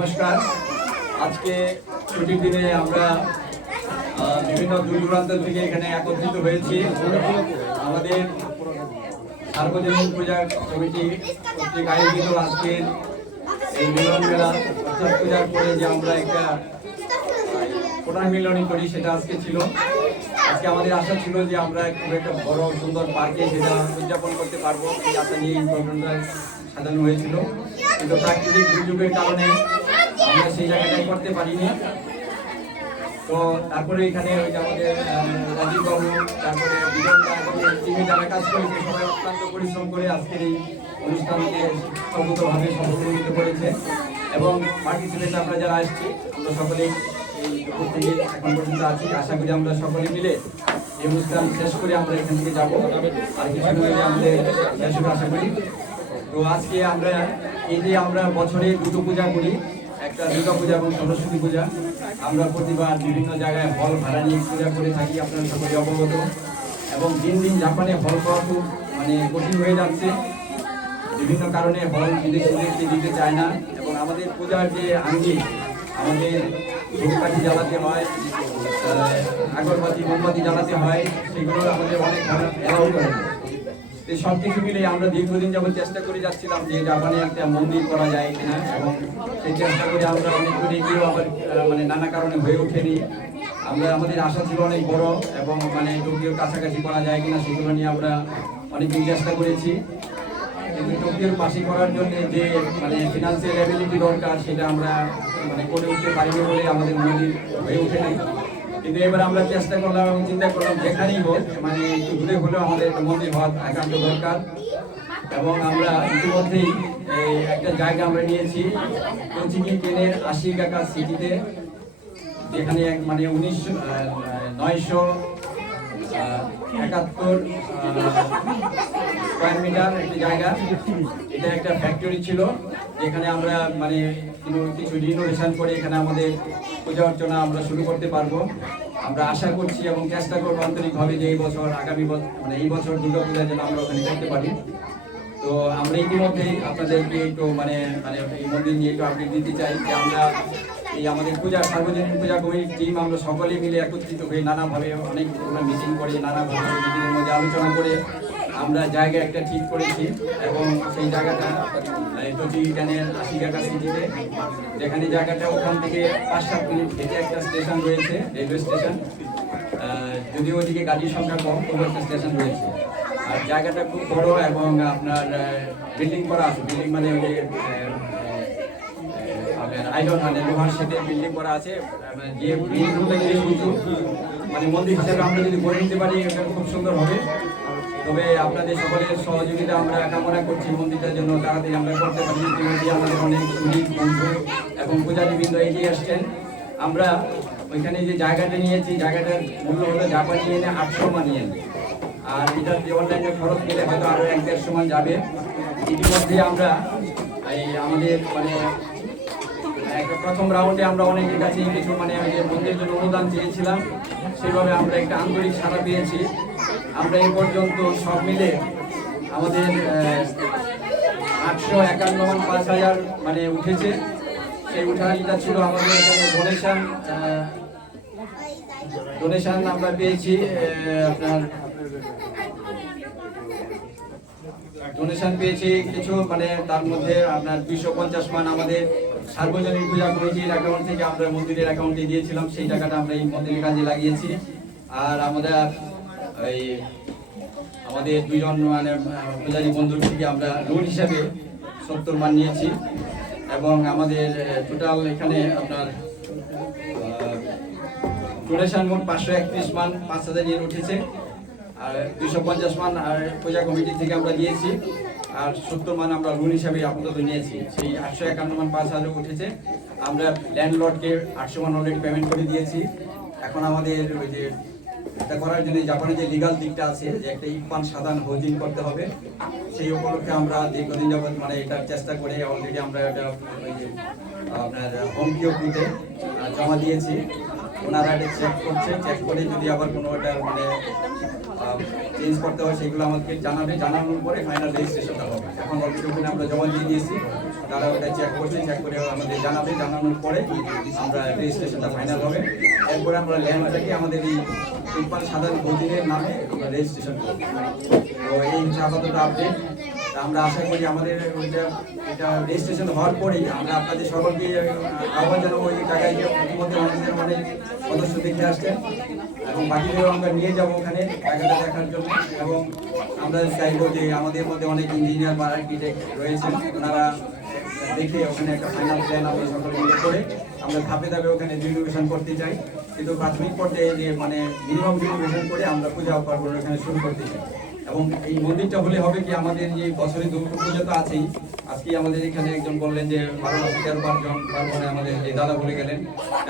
নমস্কার। আজকে ছুটির দিনে আমরা বিভিন্ন দূর দূরান্ত থেকে এখানে একত্রিত হয়েছি। আমাদের সার্বজনীন পূজা কমিটি কর্তৃক আয়োজিত আজকের এই মিলন মেলা অর্থাৎ পূজার পরে যে আমরা একটা পুনর্মিলনী করি, সেটা আজকে ছিল। আজকে আমাদের আশা ছিল যে আমরা খুব একটা বড় সুন্দর পার্কে সেটা উদযাপন করতে পারবো, এই আশা নিয়ে এই প্রোগ্রামটা সাজানো হয়েছিল। কিন্তু প্রাকৃতিক দুর্যোগের কারণে আমরা সেই জায়গাটাই করতে পারিনি। তো তারপরে এখানে ওই যে আমাদের রাজীব বাবু, তারপরে বিজনদা এবং টিমে যারা কাজ করেছে সবাই অত্যন্ত পরিশ্রম করে আজকের এই অনুষ্ঠানকে সর্বতভাবে সফলমণ্ডিত করেছে। এবং পার্টিসিপেন্ট আমরা যারা আসছি আমরা সকলেই এই দুপুর থেকে এখন পর্যন্ত আছি। আশা করি আমরা সকলে মিলে এই অনুষ্ঠান শেষ করে আমরা এখান থেকে যাবো, আর কিছু মিলে আমাদের শেষ হবে আশা করি। তো আজকে আমরা এই যে আমরা বছরে দুটো পূজা করি, একটা দুর্গা পূজা এবং সরস্বতী পূজা। আমরা প্রতিবার বিভিন্ন জায়গায় হল ভাড়া নিয়ে পূজা করে থাকি, আপনারা সকলে অবগত। এবং দিন দিন জাপানে হল পাওয়া খুব কঠিন হয়ে যাচ্ছে। বিভিন্ন কারণে হল বিদেশিদেরকে দিতে চায় না। এবং আমাদের পূজার যে আঙ্গিক, আমাদের ধূপকাঠি জ্বালাতে হয়, আগরবাতি মোমবাতি জ্বালাতে হয়, সেগুলো আমাদের অনেক অ্যালাউ করে না। সব কিছু মিলে আমরা দীর্ঘদিন যাবত চেষ্টা করে যাচ্ছিলাম যে জাপানে একটা মন্দির করা যায় কিনা, এবং সেই চেষ্টা করে আমরা অনেক দূরে গিয়েও আবার নানা কারণে হয়ে ওঠেনি। আমাদের আশা ছিল অনেক বড় এবং টোকিওর কাছাকাছি করা যায় কিনা, সেগুলো নিয়ে আমরা অনেকদিন চেষ্টা করেছি। কিন্তু টোকিওর পাশে করার জন্য যে ফিনান্সিয়াল অ্যাবিলিটি দরকার, সেটা আমরা করে উঠতে পারিনি বলে আমাদের মন্দির হয়ে ওঠেনি। কিন্তু এবার আমরা চেষ্টা করলাম এবং চিন্তা করলাম যেখানেই হোক একটু দূরে হলেও আমাদের একটা মন্দির হওয়া একান্ত দরকার। এবং আমরা ইতিমধ্যেই একটা জায়গা আমরা নিয়েছি কোচিকি ট্রেনের আশিগাকা সিটিতে, যেখানে 971 স্কোয়ার মিটার একটি জায়গা। এটা একটা ফ্যাক্টরি ছিল, যেখানে আমরা কিছু রিনোভেশন করে এখানে আমাদের পূজা অর্চনা আমরা শুরু করতে পারবো। আমরা আশা করছি এবং চেষ্টা করবো আন্তরিকভাবে যে এই বছর আগামী এই বছর দুর্গা পূজা যেন আমরা ওখানে করতে পারি। তো আমরা ইতিমধ্যেই আপনাদেরকে একটু এই মন্দির নিয়ে একটু আপডেট দিতে চাই যে আমরা এই আমাদের পূজা সার্বজনীন পূজা কমিটির টিম আমরা সকলে মিলে একত্রিত হয়ে নানাভাবে অনেক মিটিং করে, নানাভাবে মিটিংয়ের মধ্যে আলোচনা করে আমরা জায়গা একটা ঠিক করেছি। এবং সেই জায়গাটা কোচিকি ট্রেনের আশিগাকা সিটিতে, যেখানে জায়গাটা ওখান থেকে 5-7 মিনিট হেঁটে একটা স্টেশন রয়েছে, রেলওয়ে স্টেশন। যদিও ওইদিকে গাড়ির সংখ্যা কম, তবু একটা স্টেশন রয়েছে। আর জায়গাটা খুব বড় এবং আপনার বিল্ডিং করা আছে। বিল্ডিং আইরন লোহার সাথে বিল্ডিং করা আছে। যে মন্দির হিসাবে আমরা যদি গড়ে নিতে পারি, এটা খুব সুন্দর হবে। তবে আপনাদের সকলের সহযোগিতা আমরা কামনা করছি মন্দিরটার জন্য তাড়াতাড়ি আমরা করতে পারি। ইতিমধ্যে আমাদের অনেক সুনীল বন্ধু এবং পূজারীবৃন্দ এগিয়ে আসছেন। আমরা ওইখানে যে জায়গাটা নিয়েছি, জায়গাটার মূল্য হলো জাপানি এনে 800 মান ইয়েন। আর এটার যে অনলাইনে খরচ পেলে হয়তো আরও 1-1.5 মান যাবে। ইতিমধ্যে আমরা আমাদের একটা প্রথম রাউন্ডে আমরা অনেকের কাছে কিছু মন্দিরের জন্য অনুদান চেয়েছিলাম, সেভাবে আমরা একটা আন্তরিক সাড়া পেয়েছি। আমরা এই পর্যন্ত সব মিলে আমাদের 851,000 উঠেছে। সেই উঠানটা ছিল আমাদের এখানে ডোনেশন আমরা পেয়েছি। আপনার ডোনেশন পেয়েছি কিছু, তার মধ্যে আপনার 250 মান আমাদের সার্বজনীন পূজা কমিটির অ্যাকাউন্ট থেকে আমরা মন্দিরের অ্যাকাউন্টে দিয়েছিলাম। সেই টাকাটা আমরা এই মন্দিরের কাজে লাগিয়েছি। আর আমাদের 2জন পূজারী বন্ধুর থেকে আমরা লোন হিসাবে 70 মান নিয়েছি। এবং আমাদের টোটাল এখানে আপনার ডোনেশন মোট 531 মান 5,000 ইয়েন উঠেছে। আর 250 মান পূজা কমিটি থেকে আমরা দিয়েছি, আর 70 মান আমরা লোন হিসাবে আপাতত নিয়েছি। সেই 851 মান 5,000 উঠেছে। আমরা ল্যান্ডলর্ডকে 800 মান অলরেডি পেমেন্ট করে দিয়েছি। এখন আমাদের ওই যে এটা করার জন্য জাপানে যে লিগাল দিকটা আছে, যে একটা ইপান সাধারণ হোজিং করতে হবে, সেই উপলক্ষে আমরা দীর্ঘদিন যাবৎ এটার চেষ্টা করে অলরেডি আমরা এটা আপনার হোম কিওকুতে জমা দিয়েছি। ওনারা এটা চেক করছে, চেক করে যদি আবার কোনো এটা চেঞ্জ করতে হয় সেগুলো আমাকে জানাবে, জানানোর পরে ফাইনাল রেজিস্ট্রেশনটা হবে। এখন অলরেডি ওখানে আমরা জমা দিয়ে দিয়েছি। তারা ওটা চেক করছে, চেক করে আমাদের জানাবে, জানানোর পরে আমরা রেজিস্ট্রেশনটা ফাইনাল হবে। এরপরে আমরা ল্যান্ডটাকে আমাদের এই ইরফান সাধারণ বদিনের নামে আমরা রেজিস্ট্রেশন করব। তো এই আপাতত আপডেট। আমরা আশা করি আমাদের এটা রেজিস্ট্রেশন হওয়ার পরেই আমরা আপনাদের সকলকে আহ্বান জানাবো ওই জায়গায় যে ইতিমধ্যে আমাদের অনেক সদস্য দেখে আসছেন এবং বাকিদেরও আমরা নিয়ে যাবো ওখানে জায়গাটা দেখার জন্য। এবং আমরা চাইবো যে আমাদের মধ্যে অনেক ইঞ্জিনিয়ার বা আর্কিটেক্ট রয়েছেন, ওনারা দেখে ওখানে একটা ফাইনাল প্ল্যান আমরা সকলে মিলে করে আমরা ধাপে ধাপে ওখানে রিনোভেশন করতে চাই। কিন্তু প্রাথমিক পর্যায়ে যে মানে মিনিমাম রিনোভেশন করে আমরা পূজা পার্বণ এখানে শুরু করতে চাই। এবং এই মন্দিরটা হলে হবে কি, আমাদের যে বছরে দুর্গা পুজো তো আছেই, আজকে আমাদের এখানে একজন বললেন যে 12 মাসে 13 পার্বণে আমাদের যে দাদা বলে গেলেন,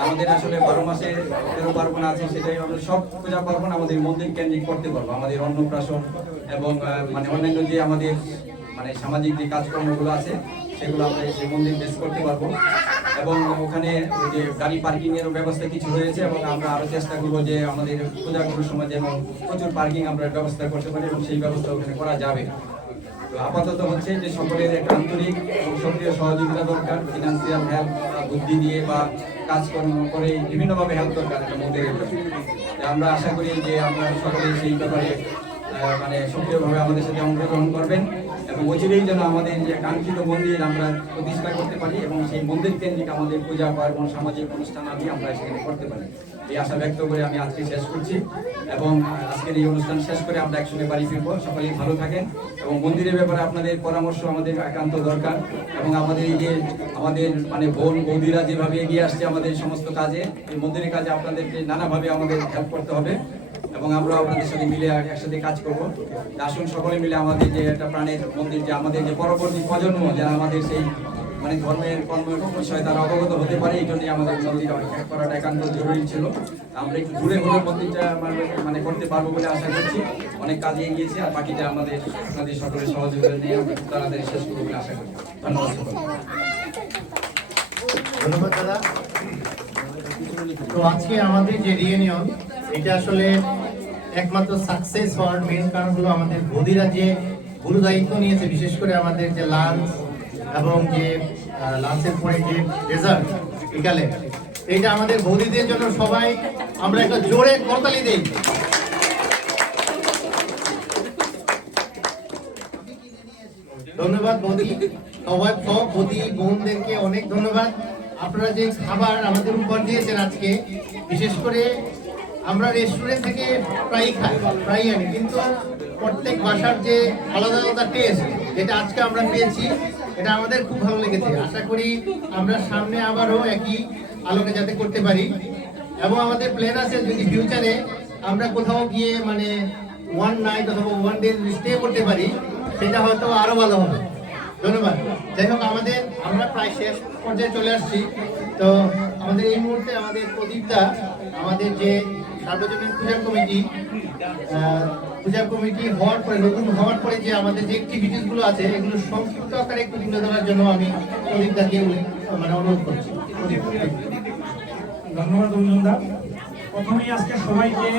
আমাদের আসলে 12 মাসে 13 পার্বণ আছে, সেটাই আমরা সব পূজা পার্বণ আমাদের মন্দির কেন্দ্রিক করতে পারবো। আমাদের অন্নপ্রাশন এবং মানে অন্যান্য যে আমাদের মানে সামাজিক যে কাজকর্মগুলো আছে সেগুলো আমরা সেই মন্দির বেস করতে পারবো। এবং ওখানে ওই যে গাড়ি পার্কিং এর ব্যবস্থা কিছু রয়েছে এবং আমরা আরো চেষ্টা করবো যে আমাদের পূজাগুলোর সময় যেন প্রচুর পার্কিং আমরা ব্যবস্থা করতে পারি এবং সেই ব্যবস্থা ওখানে করা যাবে। তো আপাতত হচ্ছে যে সকলের একটা আন্তরিক এবং সক্রিয় সহযোগিতা দরকার, ফিনান্সিয়াল হেল্প বুদ্ধি দিয়ে বা কাজকর্ম করে বিভিন্নভাবে হেল্প দরকার একটা মন্দিরের জন্য। আমরা আশা করি যে আমরা সকলে সেই ব্যাপারে মানে সক্রিয়ভাবে আমাদের সাথে অংশগ্রহণ করবেন এবং অচিরেই যেন আমাদের যে কাঙ্ক্ষিত মন্দির আমরা প্রতিষ্ঠা করতে পারি এবং সেই মন্দির কেন্দ্রিক আমাদের পূজা পার্বণ সামাজিক অনুষ্ঠান আদি আমরা সেখানে করতে পারি। এই আশা ব্যক্ত করে আমি আজকে শেষ করছি এবং আজকের এই অনুষ্ঠান শেষ করে আমরা একসঙ্গে বাড়ি ফিরবো। সকলেই ভালো থাকেন এবং মন্দিরের ব্যাপারে আপনাদের পরামর্শ আমাদের একান্ত দরকার এবং আমাদের এই যে আমাদের মানে বোন বৌদিরা যেভাবে এগিয়ে আসছে আমাদের সমস্ত কাজে, এই মন্দিরের কাজে আপনাদেরকে নানাভাবে আমাদের হেল্প করতে হবে এবং আমরা আপনাদের সাথে মিলে একসাথে কাজ করবো। আসুন সকলে মিলে আমাদের যে একটা প্রাণের মন্দির, যে আমাদের যে পরবর্তী প্রজন্ম যারা আমাদের সেই মানে ধর্মের কর্মের বিষয়ে তারা অবগত হতে পারে, এই জন্যই আমাদের মন্দির করাটা একান্ত জরুরি ছিল। আমরা একটু দূরে হলে মন্দিরটা মানে করতে পারবো বলে আশা করছি। অনেক কাজে এগিয়েছে আর বাকিটা আমাদের আপনাদের সকলের সহযোগিতা নিয়ে আমরা তাড়াতাড়ি শেষ করবো বলে আশা করি। ধন্যবাদ সকল। ধন্যবাদ দাদা। তো আজকে আমাদের যে রিউনিয়ন, এটা আসলে একমাত্র সাকসেস হওয়ার মেন কারণ হলো আমাদের বৌদিরা যে গুরু দায়িত্ব নিয়েছে, বিশেষ করে আমাদের যে লাঞ্চ এবং যে লাঞ্চের পরে যে ডেজার্ট বিকালে, এইটা আমাদের বৌদিদের জন্য সবাই আমরা একটা জোরে করতালি দেই। ধন্যবাদ বৌদি, সবাই সব বৌদি বোনদেরকে অনেক ধন্যবাদ। আপনারা যে খাবার আমাদের উপর দিয়েছেন আজকে, বিশেষ করে আমরা রেস্টুরেন্ট থেকে প্রায়ই আনি, কিন্তু প্রত্যেক বাসার যে আলাদা আলাদা টেস্ট, যেটা আজকে আমরা পেয়েছি, এটা আমাদের খুব ভালো লেগেছে। আশা করি আমরা সামনে আবারও একই আলোকে যাতে করতে পারি এবং আমাদের প্ল্যান আছে যদি ফিউচারে আমরা কোথাও গিয়ে মানে ওয়ান নাইট অথবা ওয়ান ডে স্টে করতে পারি, সেটা হয়তো আরো ভালো হবে। ধন্যবাদ। যাই হোক, আমরা প্রায় শেষ পর্যায়ে চলে আসছি। তো আমাদের এই মুহূর্তে আমাদের প্রদীপদা আমাদের যে সার্বজনীন পূজা কমিটি হওয়ার পরে, নতুন হওয়ার পরে যে আমাদের যে অ্যাক্টিভিটিস গুলো আছে, এগুলো সংক্ষিপ্ত আকারে একটু তুলে ধরার জন্য আমি প্রদীপদাকে মানে অনুরোধ করছি। ধন্যবাদ অঞ্জনদা। প্রথমেই আজকে সবাইকে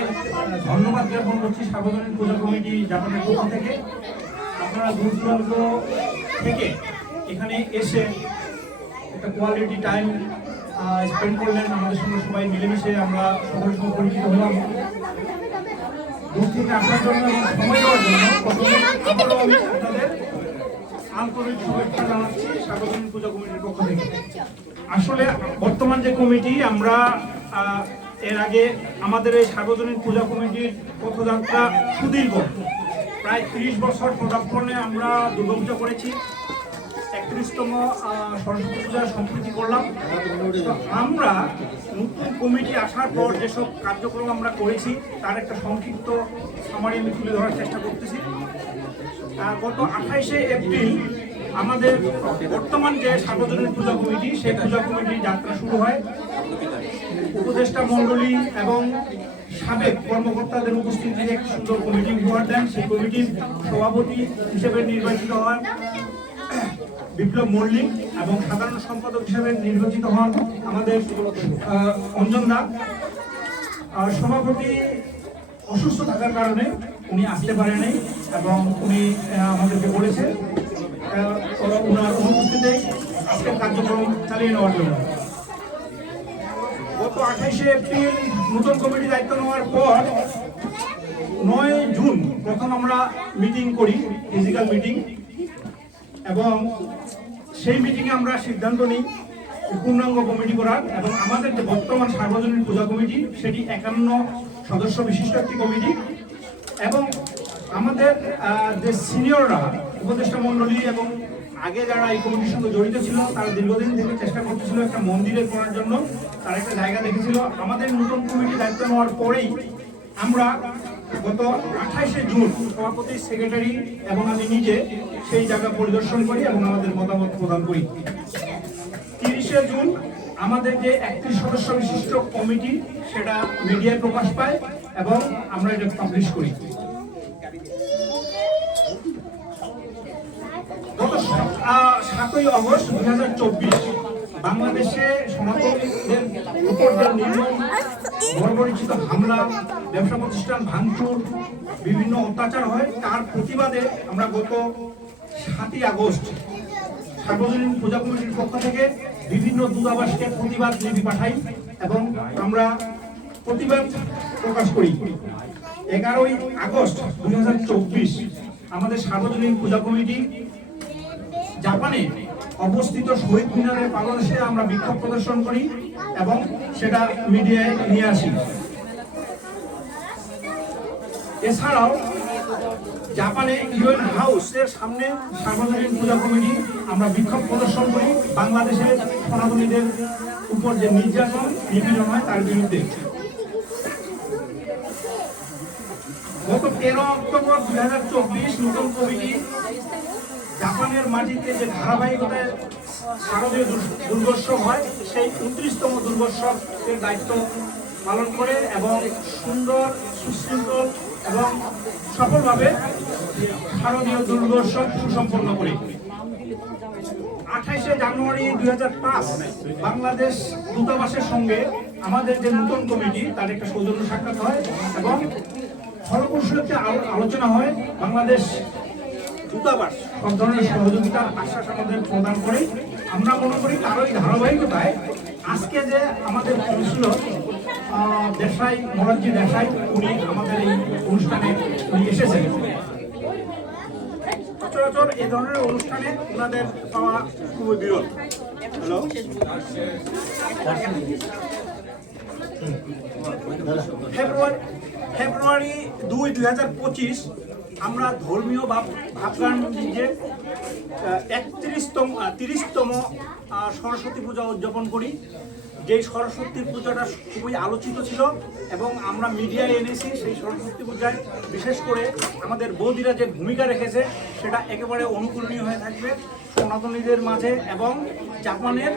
ধন্যবাদ জ্ঞাপন করছি সার্বজনীন পূজা কমিটি জাপানের পক্ষ থেকে। আপনারা দূর দূরান্ত থেকে এখানে এসে একটা কোয়ালিটি টাইম স্পেন্ড করলেন আমাদের সঙ্গে, সবাই মিলেমিশে আমরা সকলের সঙ্গে পরিচিত হলাম। দূর থেকে আসার জন্য এবং সময় দেওয়ার জন্য প্রথমে আবারও আমি আপনাদের আন্তরিক শুভেচ্ছা জানাচ্ছি সার্বজনীন পূজা কমিটির পক্ষ থেকে। আসলে বর্তমান যে কমিটি, আমরা এর আগে আমাদের এই সার্বজনীন পূজা কমিটির পথযাত্রা সুদীর্ঘ, প্রায় 30 বছর পদার্পণে আমরা দুর্গাপূজা করেছি, 31তম সরস্বতী পূজা সম্প্রীতি করলাম। তো আমরা নতুন কমিটি আসার পর যেসব কার্যক্রম আমরা করেছি তার একটা সংক্ষিপ্ত সামারি আমি তুলে ধরার চেষ্টা করতেছি। গত 28শে এপ্রিল আমাদের বর্তমান যে সার্বজনীন পূজা কমিটি, সেই পূজা কমিটির যাত্রা শুরু হয়। উপদেষ্টা মণ্ডলী এবং সাবেক কর্মকর্তাদের উপস্থিতিতে একটি সুন্দর কমিটি উপহার দেন। সেই কমিটির সভাপতি হিসেবে নির্বাচিত হন বিপ্লব মল্লিক এবং সাধারণ সম্পাদক হিসেবে নির্বাচিত হন আমাদের অঞ্জনদা। সভাপতি অসুস্থ থাকার কারণে উনি আসতে পারেনি এবং উনি আমাদেরকে বলেছে ওনার অনুপস্থিতিতে আজকের কার্যক্রম চালিয়ে নেওয়ার জন্য। গত 28শে এপ্রিল নতুন কমিটি দায়িত্ব নেওয়ার পর 9 জুন প্রথম আমরা মিটিং করি, ফিজিক্যাল মিটিং, এবং সেই মিটিংয়ে আমরা সিদ্ধান্ত নিই পূর্ণাঙ্গ কমিটি করার, এবং আমাদের যে বর্তমান সার্বজনীন পূজা কমিটি সেটি 51 সদস্য বিশিষ্ট একটি কমিটি, এবং আমাদের যে সিনিয়ররা উপদেষ্টা মণ্ডলী এবং আগে যারা এই কমিটির সঙ্গে জড়িত ছিল তারা দীর্ঘদিন থেকে চেষ্টা করতেছিল একটা মন্দিরে করার জন্য, তারা একটা জায়গা দেখেছিল। আমাদের নতুন কমিটি দায়িত্ব নেওয়ার পরেই আমরা গত 28শে জুন সভাপতি, সেক্রেটারি এবং আমি নিজে সেই জায়গা পরিদর্শন করি এবং আমাদের মতামত প্রদান করি। 30শে জুন আমাদের যে 31 সদস্য বিশিষ্ট কমিটি সেটা মিডিয়ায় প্রকাশ পায় এবং আমরা এটা পাবলিশ করি। গত 7ই অগস্ট 2024 বাংলাদেশে সনাতনীদের উপর যে নির্মম বর্বরিচিত হামলা, ব্যবসা প্রতিষ্ঠান ভাঙচুর, বিভিন্ন অত্যাচার হয়, তার প্রতিবাদে আমরা গত 7ই আগস্ট সার্বজনীন পূজা কমিটির পক্ষ থেকে বিভিন্ন দূতাবাসকে প্রতিবাদ লিপি পাঠাই এবং আমরা প্রতিবাদ প্রকাশ করি। 11ই আগস্ট 2024 আমাদের সার্বজনীন পূজা কমিটি জাপানে অবস্থিত শহীদ মিনারের পাদদেশে আমরা বিক্ষোভ প্রদর্শন করি এবং সেটা মিডিয়ায় নিয়ে আসি। এছাড়াও জাপানে ইউএন হাউসের সামনে সার্বজনীন পূজা কমিটি আমরা বিক্ষোভ প্রদর্শন করি বাংলাদেশের সনাতনীদের উপর যে নির্যাতন নিপীড়ন হয় তার বিরুদ্ধে। গত 13 অক্টোবর 2024 নতুন কমিটি জাপানের মাটিতে যে ধারাবাহিকতায় শারদীয় দুর্গোৎসব হয় সেই 29তম দুর্গোৎসবের দায়িত্ব পালন করে এবং সুন্দর, সুশৃঙ্খল এবং সফলভাবে শারদীয় দুর্গোৎসব সুসম্পন্ন করি। 28শে জানুয়ারি 2005 বাংলাদেশ দূতাবাসের সঙ্গে আমাদের যে নতুন কমিটি তার একটা সৌজন্য সাক্ষাৎ হয় এবং ফলপ্রসূ আলোচনা হয়। বাংলাদেশ দূতাবাস সব ধরনের সহযোগিতার আশ্বাস আমাদের প্রদান করে। আমরা মনে করি তার ওই ধারাবাহিকতায় আজকে যে আমাদের কমিশনার দেশাই, মোরারজি দেশাই, উনি আমাদের এই অনুষ্ঠানে উনি এসেছেন। সচরাচর এই ধরনের অনুষ্ঠানে ওনাদের পাওয়া খুবই বিরল। হ্যালো, ফেব্রুয়ারি 2, 2025 আমরা ধর্মীয় ভাবগাম্ভীর্যে 30তম সরস্বতী পূজা উদযাপন করি। যেই সরস্বতী পূজাটা খুবই আলোচিত ছিল এবং আমরা মিডিয়ায় এনেছি সেই সরস্বতী পূজায় বিশেষ করে আমাদের বৌদিরা যে ভূমিকা রেখেছে সেটা একেবারে অনুকরণীয় হয়ে থাকবে সনাতনীদের মাঝে, এবং জাপানের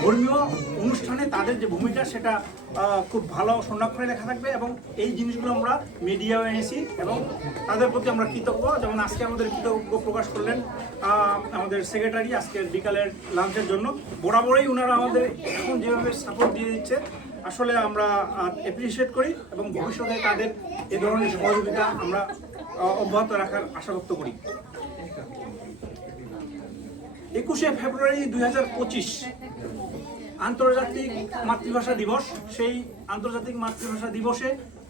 ধর্মীয় অনুষ্ঠানে তাদের যে ভূমিকা সেটা খুব ভালো সংরক্ষণে লেখা থাকবে এবং এই জিনিসগুলো আমরা মিডিয়ায় এনেছি এবং তাদের প্রতি আমরা কৃতজ্ঞ। যেমন আজকে আমাদের কৃতজ্ঞ প্রকাশ করলেন আমাদের সেক্রেটারি আজকের বিকালের লাঞ্চের জন্য। বরাবরই ওনারা আমাদের এখন যেভাবে সাপোর্ট দিয়ে দিচ্ছে আসলে আমরা অ্যাপ্রিসিয়েট করি এবং ভবিষ্যতে তাদের এ ধরনের সহযোগিতা আমরা অব্যাহত রাখার আশা ব্যক্ত করি। 21শে ফেব্রুয়ারি 2025 আন্তর্জাতিক মাতৃভাষা দিবস। সেই আন্তর্জাতিক মাতৃভাষা দিবসে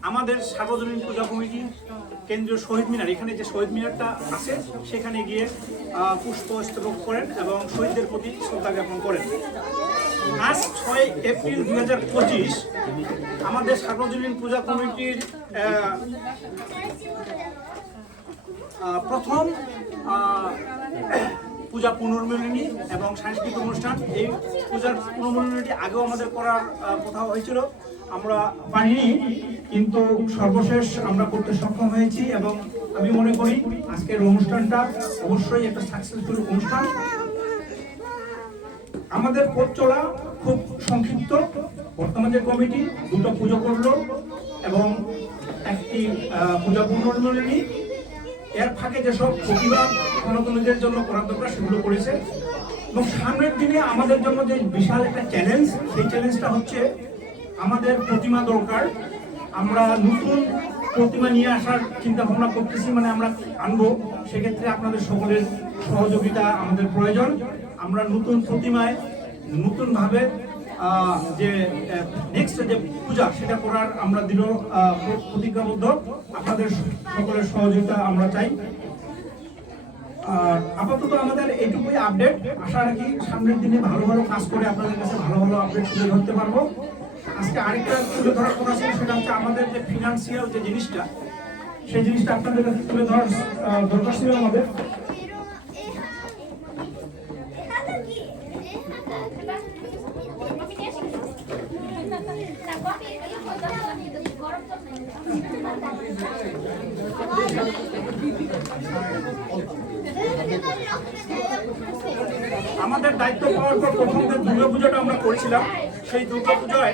আমাদের সার্বজনীন পূজা কমিটি কেন্দ্রীয় শহীদ মিনার, এখানে যে শহীদ মিনারটা আছে সেখানে গিয়ে পুষ্পস্তবক করেন এবং শহীদদের প্রতি শ্রদ্ধা জ্ঞাপন করেন। আজ 6 এপ্রিল 2025 আমাদের সার্বজনীন পূজা কমিটির প্রথম পূজা পুনর্মিলনী এবং সাংস্কৃতিক অনুষ্ঠান। এই পূজার পুনর্মিলনীটি আগেও আমাদের করার কথা হয়েছিল, আমরা পারিনি, কিন্তু সর্বশেষ আমরা করতে সক্ষম হয়েছি এবং আমি মনে করি আজকের অনুষ্ঠানটা অবশ্যই একটা সাকসেসফুল অনুষ্ঠান। আমাদের পথ চলা খুব সংক্ষিপ্ত। বর্তমান যে কমিটি দুটো পুজো করলো এবং একটি পূজা পুনর্মিলনী, এর ফাঁকে যেসব প্রতিবাদ সনাতনীদের জন্য করার দরকার সেগুলো করেছে। এবং সামনের দিনে আমাদের জন্য যে বিশাল একটা চ্যালেঞ্জ, সেই চ্যালেঞ্জটা হচ্ছে আমাদের প্রতিমা দরকার। আমরা নতুন প্রতিমা নিয়ে আসার চিন্তা ভাবনা করতেছি, মানে আমরা আনবো। সেক্ষেত্রে আপনাদের সকলের সহযোগিতা আমাদের প্রয়োজন। আমরা নতুন প্রতিমায় নতুনভাবে যে নেক্সট যে পূজা সেটা করার আমরা দৃঢ় প্রতিজ্ঞাবদ্ধ। আপনাদের সকলের সহযোগিতা আমরা চাই। আপাতত আমাদের এইটুকুই আপডেট। আশা রাখি সামনের দিনে ভালো ভালো কাজ করে আপনাদের কাছে ভালো ভালো আপডেট তুলে ধরতে পারবো। আজকে আরেকটা তুলে ধরার কথা ছিল, সেটা হচ্ছে আমাদের যে ফিনান্সিয়াল যে জিনিসটা, সেই জিনিসটা আপনাদের কাছে তুলে ধরার দরকার ছিল আমাদের। আমাদের দায়িত্ব পাওয়ার পর প্রথম যে দুর্গা পুজোটা আমরা করেছিলাম, সেই দুর্গা পুজোয়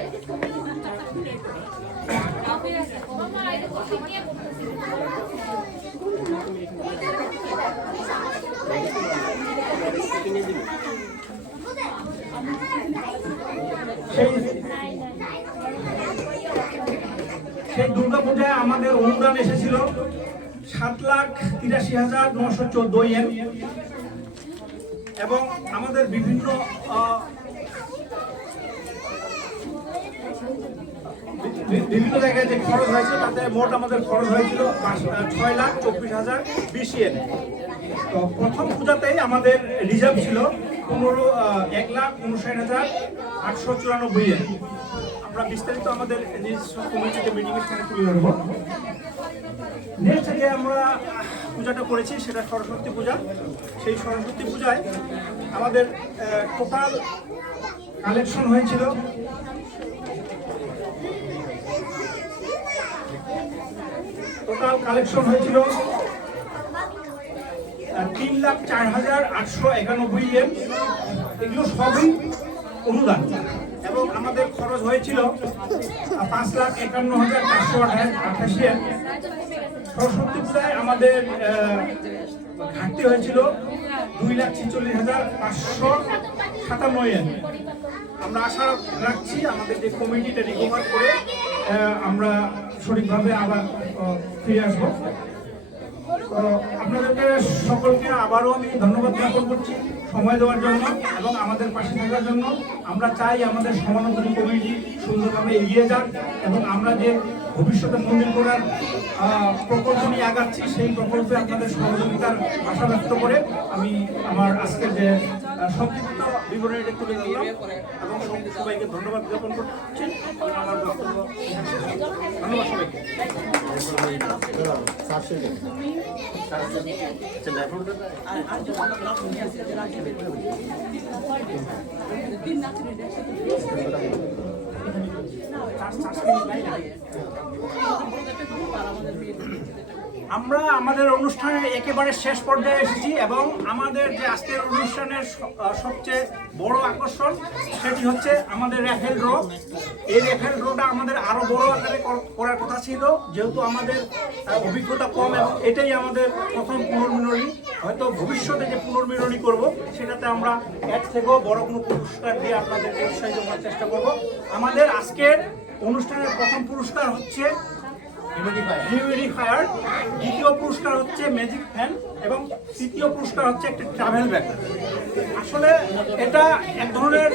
সেই দুর্গাপূজায় আমাদের অনুদান এসেছিল 7,83,914 ইয়েন, এবং আমাদের বিভিন্ন জায়গায় যে খরচ হয়েছে তাতে মোট আমাদের খরচ হয়েছিল 6,24,020 ইয়েন। তো প্রথম পূজাতেই আমাদের রিজার্ভ ছিল 1,59,894 ইয়েন। আমরা বিস্তারিত আমাদের কমিটিতে মিটিংয়ের সাথে তুলে ধরব। নেক্সট যে আমরা পূজাটা করেছি সেটা সরস্বতী পূজা। সেই সরস্বতী পূজায় আমাদের টোটাল কালেকশন হয়েছিল 3,04,891 ইয়েন। এগুলো সবই অনুদান, এবং আমাদের খরচ হয়েছিল 5,51,428 ইয়েন। সরস্বতী পূজায় আমাদের ঘাটতি হয়েছিল 2,46,557 ইয়েন। আমরা আশা রাখছি আমাদের যে কমিটিটা রিকভার করে আমরা সঠিকভাবে আবার ফিরে আসবো। আপনাদেরকে সকলকে আবারও আমি ধন্যবাদ জ্ঞাপন করছি সময় দেওয়ার জন্য এবং আমাদের পাশে থাকার জন্য। আমরা চাই আমাদের সমানোত্তরী কমিটি সুন্দরভাবে এগিয়ে যাক, এবং আমরা যে ভবিষ্যতে মন্দির করার প্রকল্প নিয়ে আগাচ্ছি সেই প্রকল্পে আপনাদের সহযোগিতার আশা ব্যক্ত করে আমি আমার আজকের যে সংক্ষিপ্ত বিবরণীটা তুলে ধরলাম এবং সবাইকে ধন্যবাদ জ্ঞাপন করছি। আমার বক্তব্য ধন্যবাদ সবাইকে। আমরা আমাদের অনুষ্ঠানের একেবারে শেষ পর্যায়ে এসেছি, এবং আমাদের যে আজকের অনুষ্ঠানের সবচেয়ে বড় আকর্ষণ সেটি হচ্ছে আমাদের র্যাফেল ড্র। এই র্যাফেল ড্রটা আমাদের আরো বড় আকারে করার কথা ছিল, যেহেতু আমাদের অভিজ্ঞতা কম এবং এটাই আমাদের প্রথম পুনর্মিলনী। হয়তো ভবিষ্যতে যে পুনর্মিলনী করব সেটাতে আমরা এর থেকেও বড় কোনো পুরস্কার দিয়ে আপনাদেরকে উৎসাহিত করার চেষ্টা করব। আমাদের আজকের অনুষ্ঠানের প্রথম পুরস্কার হচ্ছে হিউমিডিফায়ার, দ্বিতীয় পুরস্কার হচ্ছে ম্যাজিক ফ্যান, এবং তৃতীয় পুরস্কার হচ্ছে একটা ট্রাভেল ব্যাগ। আসলে এটা এক ধরনের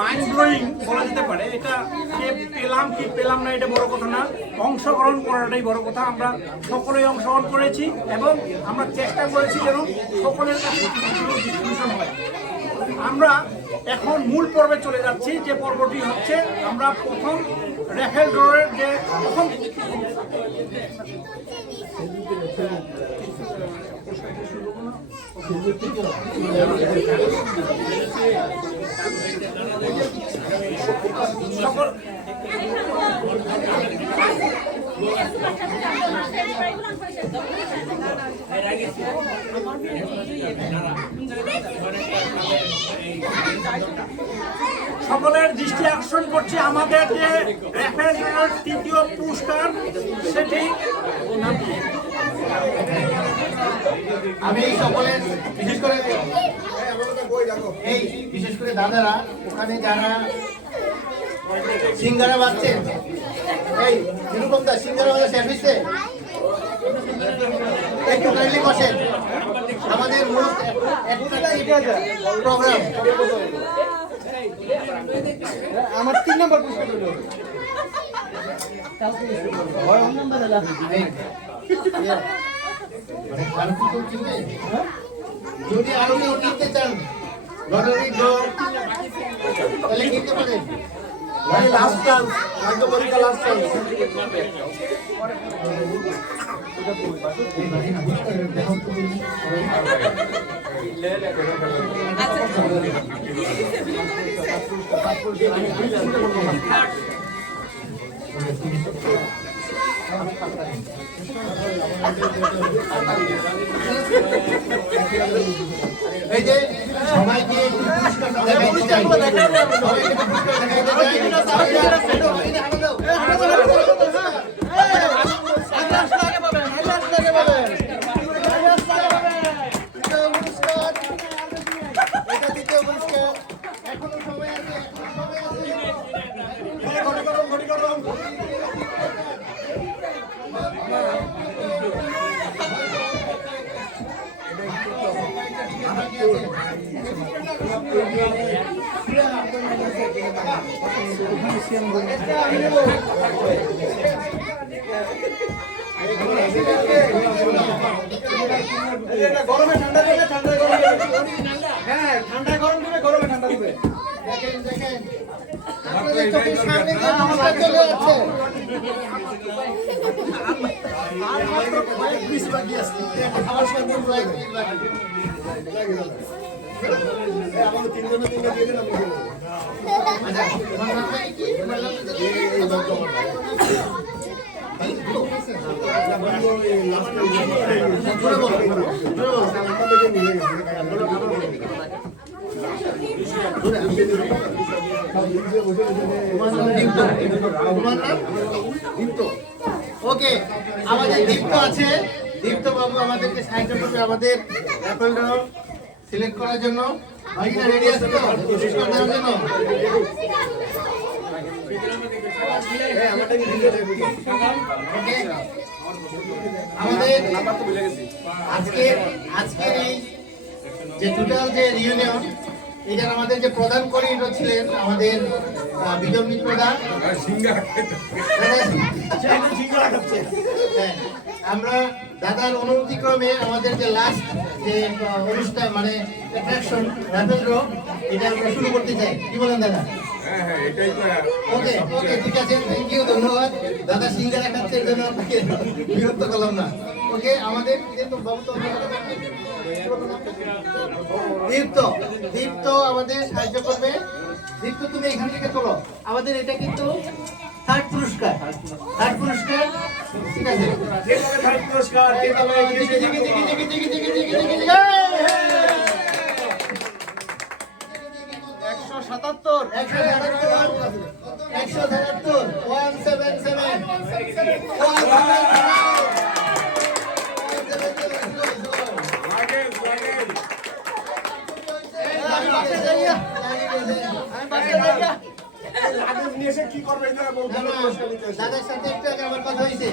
মাইন্ড ব্লোয়িং বলা যেতে পারে। এটা কে পেলাম কি পেলাম না এটা বড় কথা না, অংশগ্রহণ করাটাই বড় কথা। আমরা সকলেই অংশগ্রহণ করেছি এবং আমরা চেষ্টা করেছি যেন সকলের কাছে ডিস্ট্রিবিউশন হয়। আমরা এখন মূল পর্বে চলে যাচ্ছি, যে পর্বটি হচ্ছে আমরা প্রথম র্যাফেল ড্রয়ের যে প্রথম সকল সকলের দৃষ্টি আকর্ষণ করছে আমাদের যে র্যাফেল ড্রয়ের তৃতীয় পুরস্কার, সেটি আমি সকলের বিশেষ করে দাদারা ওখানে যারা সিঙ্গারা বাজছেন, এই নিরুপম দা সিঙ্গারা বাজা শেষ হচ্ছে, একটু কাইন্ডলি বসেন। আমাদের মোস্ট প্রোগ্রাম আমার 3 নম্বর পুরস্কার হলো যদি আরো কেউ কিনতে চান লটারি ড্র তাহলে কিনতে পারেন। লাস্ট চান্স ভাগ্য পরীক্ষা লাস্ট চান্স এই যে সবাইকে একটু পুরস্কারটা দেখাইতে চাই, সবাইকে একটু পুরস্কার দেখাইতে এটা দ্বিতীয় পুরস্কার। এখনো সময় আছে, এখনো সময় আছে। গরমে ঠান্ডা দিবে ঠান্ডা গরম হ্যাঁ ঠান্ডা গরম দিবে গরমে ঠান্ডা দিবে দেখেন দেখেন আপনাদের চোখের সামনে যে পুরস্কার চলে যাচ্ছে। আর মাত্র কয়েক পিস বাকি আছে, আমার সাথে কয়েক পিস বাকি। আমাদের তিনজনে দিয়ে দেন আমাকে। আচ্ছা তোমার নামটা কি? তোমার নামটা কি? জোরে বলো, জোরে বলো। ওকে আমাদের দীপ্ত আছে, দীপ্ত বাবু আমাদেরকে সাহায্য করবে আমাদের অ্যাপেল ড্র সিলেক্ট করার জন্য। ভাইরা রেডি আছে তো পুরস্কার দেওয়ার জন্য? ওকে আমাদের আজকের এই যে টোটাল যে রিউনিয়ন, এটার আমাদের যে প্রধান কোঅর্ডিনেটর ছিলেন আমাদের বিজন মিত্র দা। হ্যাঁ, আমরা দাদার অনুমতিক্রমে আমাদের যে লাস্ট যে অনুষ্ঠান মানে অ্যাট্রাকশন র্যাপেল ড্র এটা আমরা শুরু করতে চাই। কি বলেন দাদা? ওকে ওকে ঠিক আছে, থ্যাংক ইউ, ধন্যবাদ দাদা। সিঙ্গারা খাচ্ছে এর জন্য আপনাকে বিরক্ত করলাম না। ওকে আমাদের দীপ্ত দীপ্ত আমাদের সাহায্য করবে। দীপ্ত তুমি এখান থেকে তোলো। আমাদের এটা কিন্তু থার্ড পুরস্কার, থার্ড পুরস্কার ঠিক আছে। থার্ড পুরস্কার জিগি, জিগি, জিগি, জিগি, জিগি, জিগি, জিগি, জিগি, জিগি। 177 177 177 কি করবে দাদার সাথে একটু আগে আমার কথা হয়েছে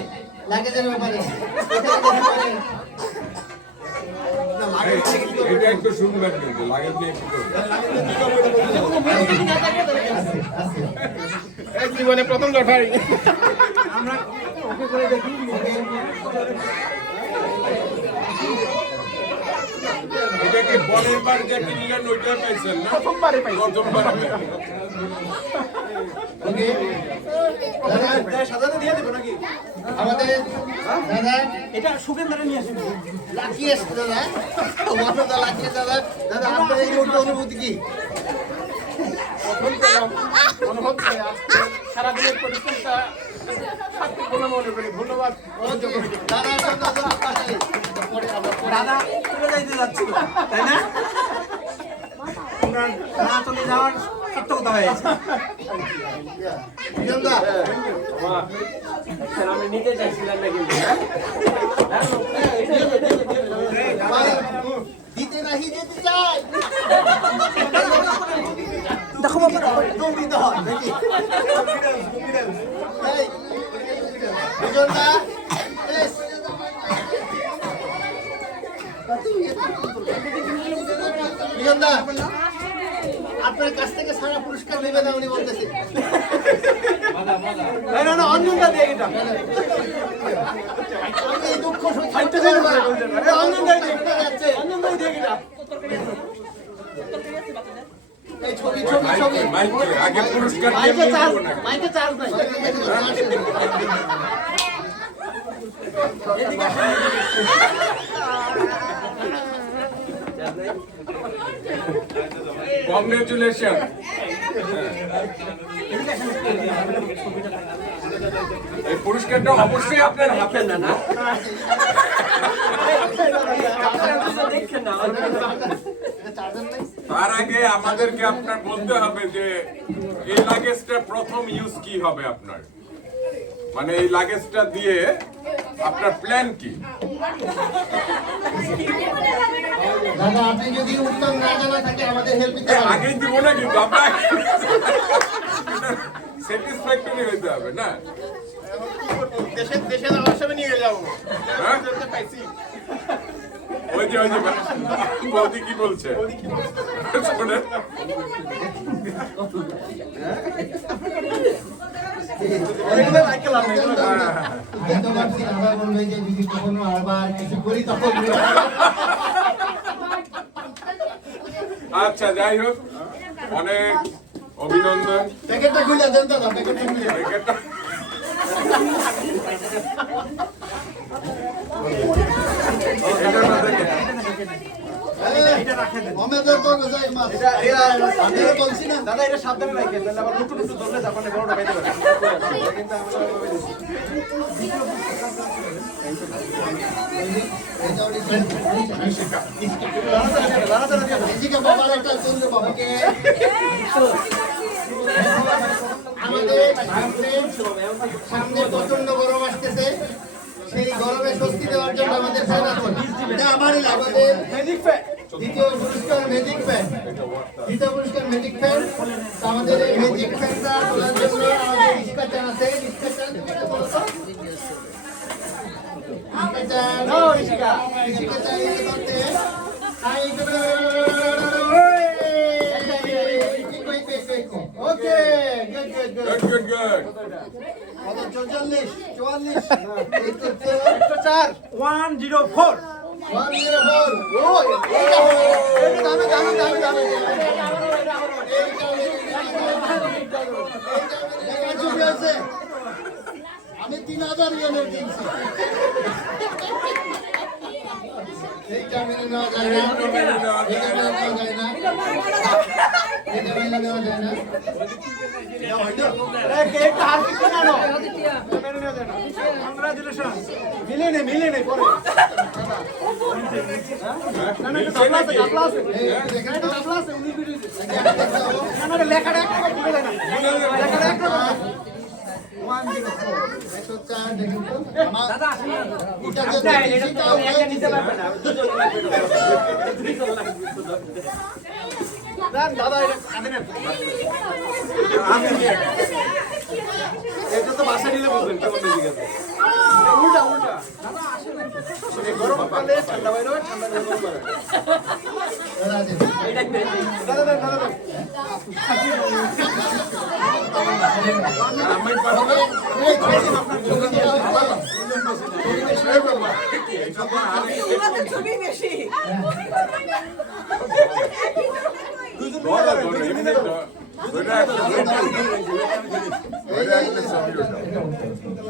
লাগেজের ব্যাপারে। এটা একটু শুনবেন কিন্তু লাগেজ নিয়ে একটু জীবনে প্রথম লটারি আমরা ওকে করে দেখি। এটা কি বলের বার যে কিনলেন ওইটা পাইছেন না? প্রথমবারে পাই প্রথমবার ওকে দাদা সাজাতে দিয়ে দেব নাকি আমাদের দাদা এটা সুগেন্দ্রে নিয়ে আসেন লাকিয়েস্ট দাদা, ওয়ান অফ দ্য লাকিয়েস্ট দাদা। দাদা আপনার এই মুহূর্তে অনুভূতি কি? মনে হচ্ছে আজকে সারাদিনের পরিশ্রমটা সার্থক বলে মনে করি। ধন্যবাদ দাদা দাদা চলে যাইতে যাচ্ছিল তাই না? না চলে যাওয়ার সার্থকতা হয়েছে। বিজনদা আমি নিতে চাইছিলাম না কিন্তু দিতে নাহি যেতে চাই। দেখো বাবা গম্ভীর হয় নাকি? এই, বিজনদা, yes. মিলনদা, আপনার কাছ থেকে সারা পুরস্কার নেবে না উনি বলতেছে। না অঞ্জনটা দিয়ে এটা আমি এই দুঃখ সইতে পারবো না। অঞ্জনটাই যাচ্ছে, অঞ্জনটাই দিয়ে এটা এই ছবি ছবি ছবি আগে পুরস্কার মাইকে চার্জ মাইকে চার্জ নাই। কংগ্রেচুলেশন। এই পুরস্কারটা অবশ্যই আপনার হাতে না। তার আগে আমাদেরকে আপনার বলতে হবে যে এই লাগেজটা প্রথম ইউজ কি হবে আপনার, মানে এই লাগেজটা দিয়ে আপনার প্ল্যান কি? দাদা আপনি যদি উত্তম না জানা থাকে আমাদের হেল্প দিতে পারেন। আগেই দিব না কিন্তু আপনার স্যাটিসফ্যাক্টরি হইতে হবে না। দেশে যাওয়ার সময় নিয়ে যাবো। হ্যাঁ? পাইছি। ওই যে বৌদি কি বলছে শোনেন। আবার বলবে যে যদি কখনো আবার কিছু করি তখন আচ্ছা যাই হোক, অনেক অভিনন্দন। প্যাকেটটা খুলে দেন দাদা, প্যাকেটটা খুলে প্যাকেটটা এটার মধ্যে আমাদের তো গোজাই মাছ এটা আমি বলছি না দাদা এটা সাবধানে রাখেন, তাহলে আবার লুটু লুটু ধরলে জাপানে বড়টা পাইতে পারে। কিন্তু আমরা এটা ওই এদিকে বাবার একটা চন্দ্র বাবাকে আমাদের সামনে প্রচন্ড গরম আসতেছে, সেই গরমে স্বস্তি দেওয়ার জন্য আমাদের ফ্যান আছে। এটা আমারই আমাদের ম্যাজিক ফ্যান, দ্বিতীয় পুরস্কার ম্যাজিক ফ্যান, দ্বিতীয় পুরস্কার ম্যাজিক ফ্যান। আমাদের এই ম্যাজিক ফ্যানটা তোলার জন্য আমাদের রিস্কা চান আছে। রিস্কা চান ওকে গুড গুড গুড। 44 44 104 104 ও এটা দামি দামি দামি দামি আমি 3000 ইয়েনের কিনছি। এইটা মেনে নেওয়া যায় না, এটা মেনে নেওয়া যায় না, এটা মেনে নেওয়া যায় না। কেকটা আর কিছু না নো মেনে নেওয়া যায় না। কংগ্রাচুলেশন। মিলে নেই পরে। না না এটা তাবলা আছে, তাবলা আছে। দেখেন এটা তাবলা আছে 19 মিনিট। না না লেখাটা একটা করে দিলে না। লেখাটা একটা করে। 104 দেখুন তো দাদা আসেন না। এটা যে এটা তো একা নিতে পারবে না, দুজন লাগবে। দুজন লাগবে। না দাদা এটা কাঁদে না। এটা তো বাসা নিলে বুঝবেন কেমন মিউজিক আছে। উল্টা উল্টা। দাদা আসেন না। এই গরমকালে ঠান্ডা বাইরে হয়, ঠান্ডা গরম করে। দাদা দাদা ছবি বেশি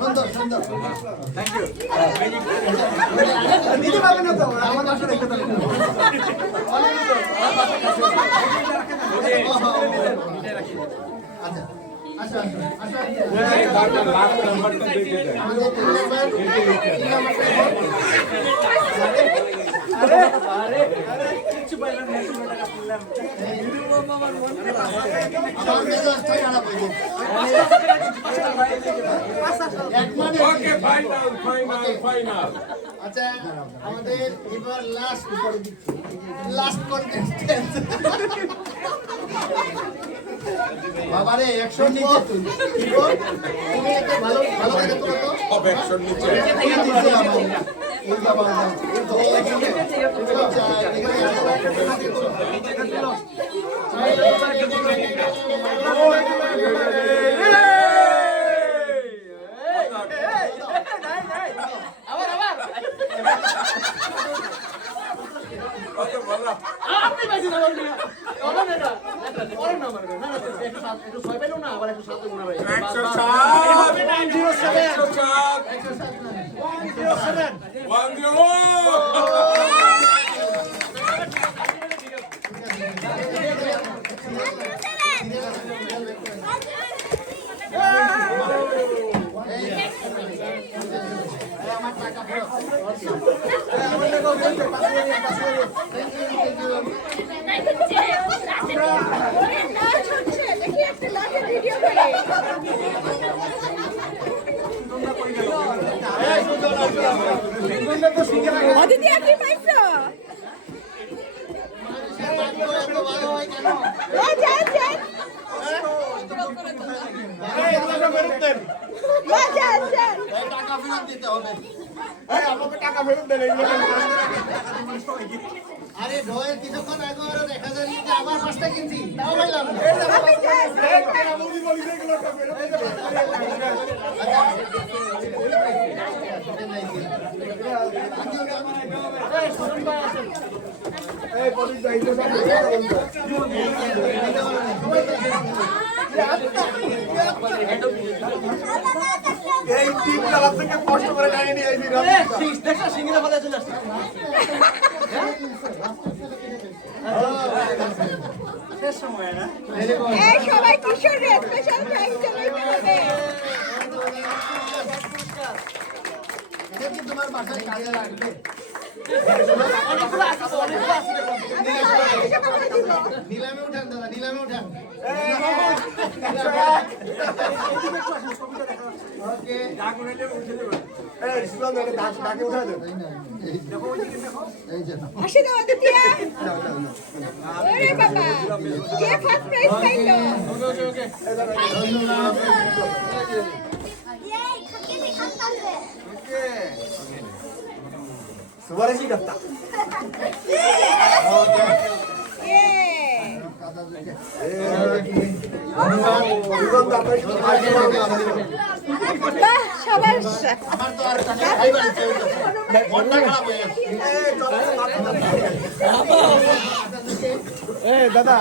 সুন্দর সুন্দর নিতে পারবেন না তো আমার বাসা দেখতে তাহলে। আচ্ছা আচ্ছা আচ্ছা নাম্বারটা দেখে দেয়। আমাদের 3 নাম্বার কিছু পাইলাম না, কিছু টাকা পেলাম। আমার মেজাজটাই খারাপ হয়ে গেছে। এক মানে ওকে ফাইনাল ফাইনাল ফাইনাল। আচ্ছা আমাদের এবার লাস্ট কন্টেস্টেন্ট বাবারে 100 নিচে তুমি একটা ভালো ভালো করে তোলো তো সব অ্যাকশন নিচ্ছে। এই বাবা এই তো কত বলো? আপনি পাইছেন আমার মিয়া ওরা না ওরা না আমার না একটু 6 পেলো না আবার একটু 7 দেবো না ভাই অদিতি আপনি পাইছো যান যান যান যান টাকা ফেরত দিতে হবে আরে ঢয়ের কিছুক্ষণ আগে আরো দেখা যায় যে আবার 5টা কিনছি তাও পাইলাম না এই তিন কালা থেকে কষ্ট করে গাড়ি নিয়ে আইবি দেখছ সিঙ্গিরা ফলে চলে আসছে শেষ সময় না এই সবাই কিশোর রে স্পেশাল প্রাইজ জমাই দিবে এটা কি তোমার বাসায় কাজে লাগবে অনেকগুলো আছে তো অনেকগুলো আছে নিলামে উঠান দাদা নিলামে উঠান ওকে আসে দাও অদিতি আরে বাবা কে ফার্স্ট প্রাইজ পাইলো সুবারেশি দত্তা সবার আমার তো আর টাকা খাইবার ইচ্ছা হইতেছে মনটা খারাপ হয়ে গেছে এ দাদা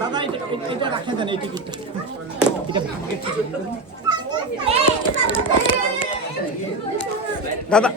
দাদা এটা রাখে দেন এই টিকিটটা এটা ভাগ্যের টিকিট দাদা